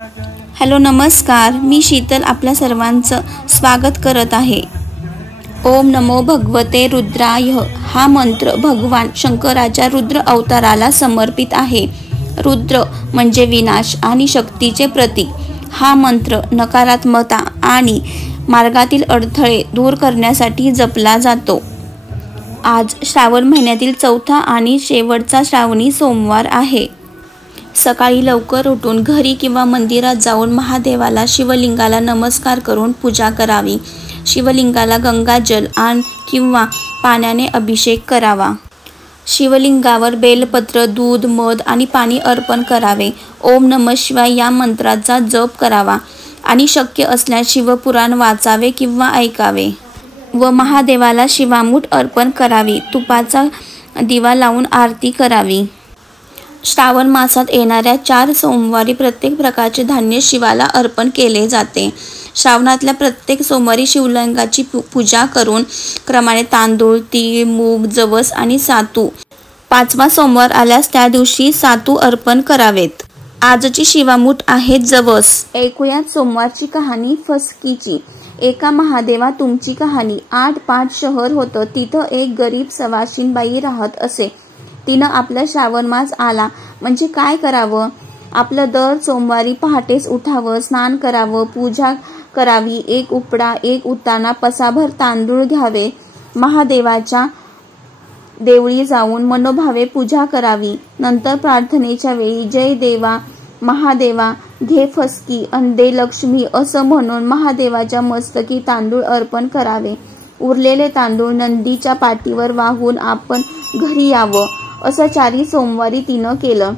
Hello नमस्कार, मी शीतल आपल्या सर्वांचं स्वागत करत आहे। ओम नमो भगवते रुद्राय हा मंत्र भगवान शंकराच्या रुद्र अवताराला समर्पित आहे। रुद्र म्हणजे विनाश आणि शक्तीचे प्रतीक। हा मंत्र नकारात्मकता आणि मार्गातील अडथळे दूर करण्यासाठी जपला जातो। आज श्रावण महिन्यातील चौथा आणि शेवटचा श्रावणी सोमवार आहे। सकाळी लवकर उठून घरी किंवा मंदिरात जाऊन महादेवाला शिवलिंगाला नमस्कार करून पूजा करावी। शिवलिंगाला गंगाजल किंवा पाण्याने अभिषेक करावा। शिवलिंगावर बेलपत्र, दूध, मध आणि पाणी अर्पण करावे। ओम नमः शिवाय या मंत्राचा जप करावा आणि शक्य असल्यास शिवपुराण वाचावे किंवा ऐकावे व महादेवाला शिवामूठ अर्पण करावी। तुपाचा दिवा लावून आरती करावी। श्रावण मासात येणाऱ्या 4 सोमवारी प्रत्येक प्रकारचे धान्य शिवाला अर्पण केले जाते। श्रावणातल्या प्रत्येक सोमवारी शिवलिंगाची पूजा करून क्रमाने तांदूळ, तीळ, मूग, जवस आणि सातू 5वा सोमवार आल्यास त्या दिवशी सातू अर्पण करावेत। आजची शिवामूठ आहे जवस। ऐकूयात सोमवारची कहाणी फसकीची। एका महादेवा तुमची कहाणी। 8-5 शहर होतं। तिथं एक गरीब सवाशीण बाई राहत असे। तिनं आपला श्रावण मास आला म्हणजे काय करावं? आपलं दर सोमवारी पहाटेच उठावं, स्नान करावं, पूजा करावी, एक उपडा, एक उताना, पसाभर तांदूळ घ्यावे, महादेवाच्या देवळी जाऊन मनोभावे पूजा करावी। नंतर प्रार्थनेच्या वेळी जय देवा महादेवा घे फसकी अन दे लक्ष्मी असं म्हणून महादेवाच्या मस्तकी तांदूळ अर्पण करावे। उरलेले तांदूळ नंदीच्या पाठीवर वाहून आपण घरी यावं असं 4 सोमवारी तिनं केलं।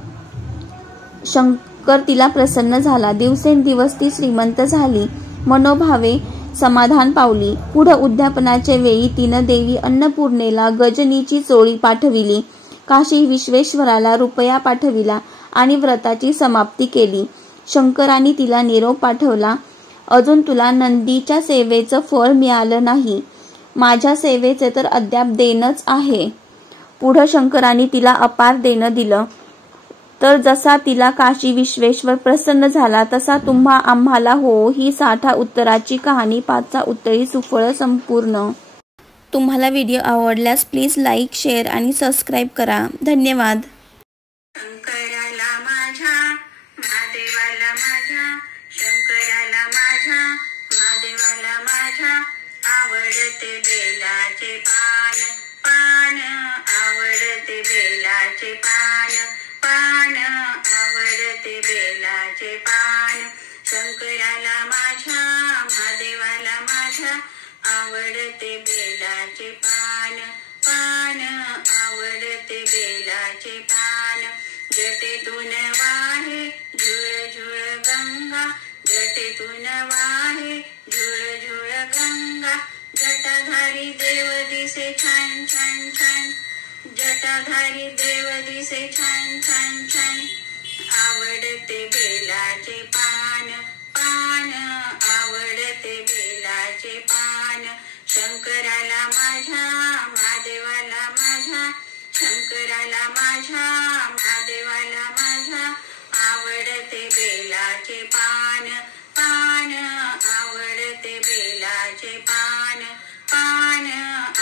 शंकर तिला प्रसन्न झाला। दिवसेंदिवस ती श्रीमंत झाली, मनोभावे समाधान पावली। पुढं उद्यापनाच्या वेळी तिनं देवी अन्नपूर्णेला गजनीची चोळी पाठविली, काशी विश्वेश्वराला रुपया पाठविला आणि व्रताची समाप्ती केली। शंकराने तिला निरोप पाठवला, अजून तुला नंदीच्या सेवेचं फळ मिळालं नाही, माझ्या सेवेचे तर अद्याप देणंच आहे। पुढं शंकराने तिला अपार देणं दिलं, तर जसा तिला काशी विश्वेश्वर प्रसन्न झाला तसा आम्हाला हो। ही 60 उत्तराची कहाणी 5चा उत्तरी सुफळ संपूर्ण। तुम्हाला व्हिडिओ आवडल्यास प्लीज लाईक, शेअर आणि सबस्क्राईब करा। धन्यवाद। शंकराला माझ्या, महादेवाला माझ्या, शंकराला माझ्या, महादेवाला माझ्या, आवडते बेलाचे पान, पान, आवडते बेलाचे पान, पान, आवडते बेलाचे पान। शंकराला माझ्या, महादेवाला माझ्या, आवडते बेलाचे पान, पान, आवडते बेलाचे पान। जटेतून वाहे झुळ झुळ गंगा, जटेतून वाहे झुळ झुळ गंगा, जटाधारी देव दिसे छान छान छान, जटाधारी देव दिसे छान छान छान। आवडते बेलाचे पान, पान, आवडते बेलाचे पान। शंकराला माझ्या, महादेवाला माझ्या, शंकराला माझ्या, महादेवाला माझ्या, आवडते बेलाचे पान, पान, आवडते बेलाचे पान, पान,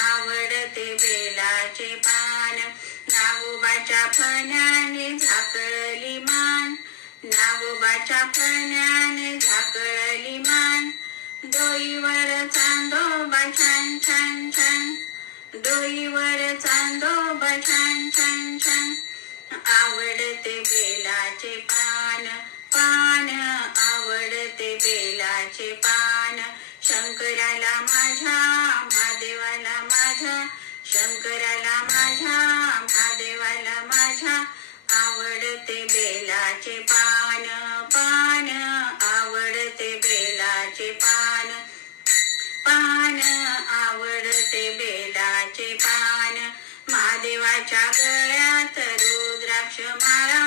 आवडते बेलाचे पान। नागोबाच्या फण्याने झाकळली मान, नागोबाच्या फण्याने झाकळली मान, डोईवर चांदोबा छान छान छान, डोईवर चांदोबा छान छान छान। आवडते बेलाचे पान, पान, आवडते बेलाचे पान। शंकराला माझ्या, महादेवाला माझ्या, शंकराला माझ्या, महादेवाला माझ्या, आवडते बेलाचे पान, पान, आवडते बेलाचे पान, पान, आवडते बेलाचे पान। महादेवाच्या गळ्यात रुद्राक्ष माळा,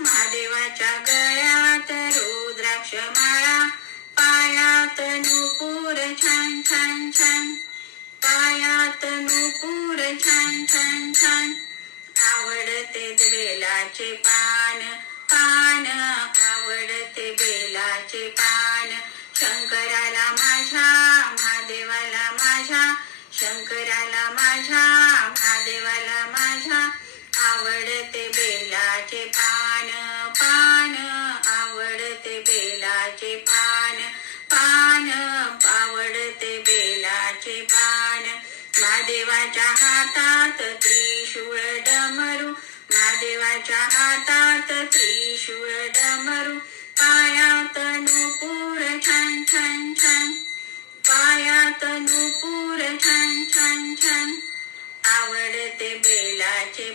महादेवाच्या गळ्यात रुद्राक्ष माळा, पायात नूपुर छान छान छान, पायात नूपुर छान छान छान। आवडते बेलाचे पान, पान, आवडते बेल बेलाचे पान शंकराला माझ्या महादेवाला माझ्या शंकराला माझ्या महादेवाला माझ्या आवडते बेलाचे पान पान आवडते बेलाचे पान पान आवडते बेलाचे पान महादेवाच्या हातात त्रिशूळ डमरू महादेवाच्या हातात त्रिशूळ डमरू पायात नूपुर छान छान छान पायात नूपुर छान छान छान आवडते बेलाचे